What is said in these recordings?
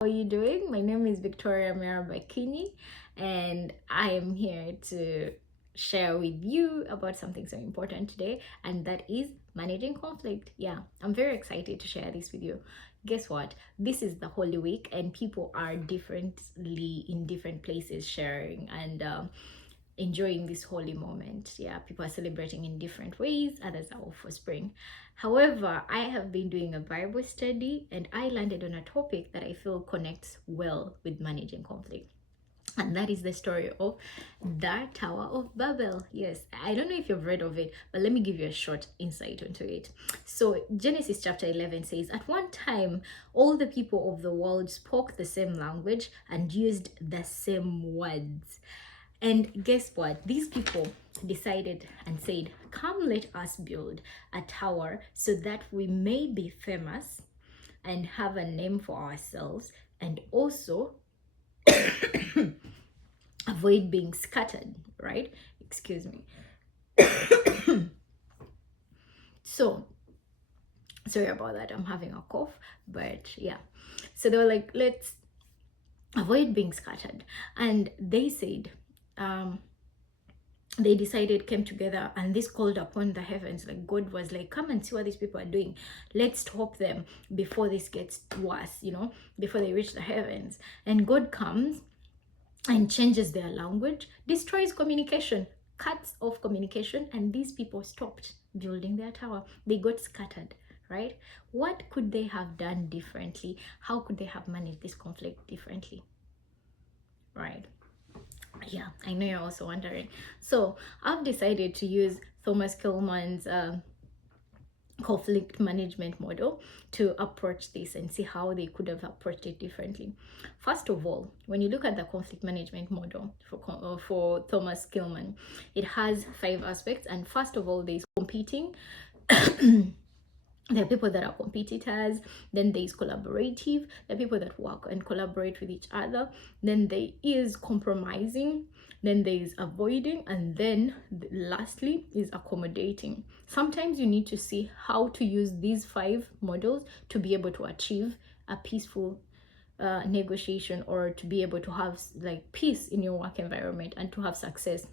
How are you doing? My name is Victoria Mirabakini, and I am here to share with you about something so important today, and that is managing conflict. Yeah, I'm very excited to share this with you. Guess what? This is the Holy Week, and people are differently in different places sharing and enjoying this holy moment. Yeah, people are celebrating in different ways, others are off for spring. However, I have been doing a Bible study and I landed on a topic that I feel connects well with managing conflict. And that is the story of the Tower of Babel. Yes, I don't know if you've read of it, but let me give you a short insight into it. So, Genesis chapter 11 says, at one time, all the people of the world spoke the same language and used the same words. And guess what? These people decided and said, come, let us build a tower so that we may be famous and have a name for ourselves and also avoid being scattered, right? Excuse me. So, sorry about that. I'm having a cough, but yeah. So they were like, let's avoid being scattered. And they said, they decided, came together, and this called upon the heavens. Like God was like, come and see what these people are doing. Let's stop them before this gets worse, before they reach the heavens. And God comes and changes their language, destroys communication, cuts off communication, and these people stopped building their tower. They got scattered, right? What could they have done differently? How could they have managed this conflict differently, right? Yeah, I know you're also wondering. So I've decided to use Thomas Kilmann's conflict management model to approach this and see how they could have approached it differently. First of all, when you look at the conflict management model for Thomas Kilmann, it has 5 aspects. And first of all, there's competing. There are people that are competitors, then there is collaborative, there are people that work and collaborate with each other, then there is compromising, then there is avoiding, and then lastly is accommodating. Sometimes you need to see how to use these 5 models to be able to achieve a peaceful negotiation, or to be able to have like peace in your work environment and to have success.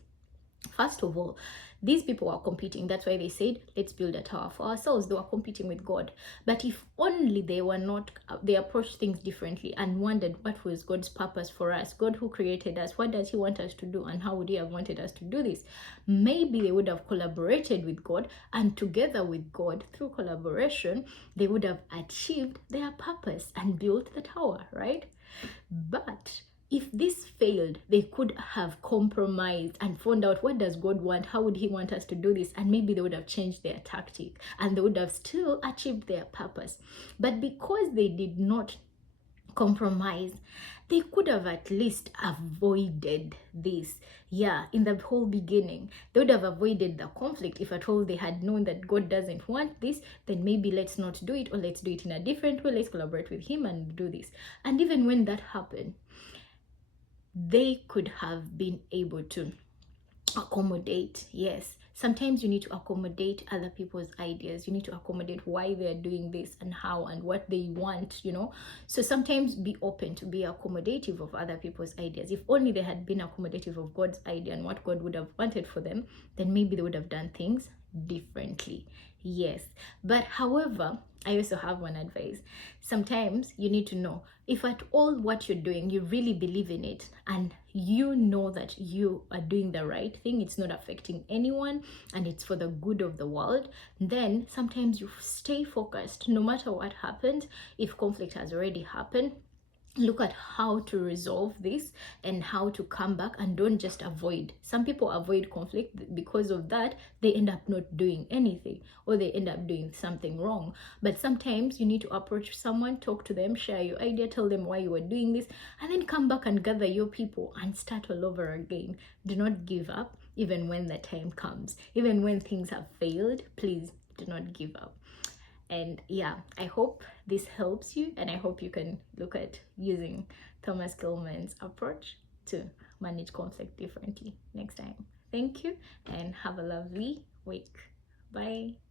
First of all, these people are competing. That's why they said, let's build a tower for ourselves. They were competing with God. But if only they were not, they approached things differently and wondered what was God's purpose for us. God who created us, what does he want us to do, and how would he have wanted us to do this? Maybe they would have collaborated with God, and together with God, through collaboration, they would have achieved their purpose and built the tower, right? But if this failed, they could have compromised and found out, what does God want? How would he want us to do this? And maybe they would have changed their tactic and they would have still achieved their purpose. But because they did not compromise, they could have at least avoided this. Yeah, in the whole beginning, they would have avoided the conflict. If at all they had known that God doesn't want this, then maybe let's not do it, or let's do it in a different way. Let's collaborate with him and do this. And even when that happened, they could have been able to accommodate. Yes, sometimes you need to accommodate other people's ideas. You need to accommodate why they're doing this and how and what they want, so sometimes be open to be accommodative of other people's ideas. If only they had been accommodative of God's idea and what God would have wanted for them, then maybe they would have done things differently. Yes, but however, I also have one advice. Sometimes you need to know, if at all what you're doing, you really believe in it and you know that you are doing the right thing, it's not affecting anyone and it's for the good of the world, then sometimes you stay focused no matter what happens. If conflict has already happened, look at how to resolve this and how to come back, and don't just avoid. Some people avoid conflict, because of that they end up not doing anything, or they end up doing something wrong. But sometimes you need to approach someone, talk to them, share your idea, tell them why you are doing this, and then come back and gather your people and start all over again. Do not give up, even when the time comes, even when things have failed. Please do not give up. And yeah, I hope this helps you, and I hope you can look at using Thomas Gilman's approach to manage conflict differently next time. Thank you and have a lovely week. Bye.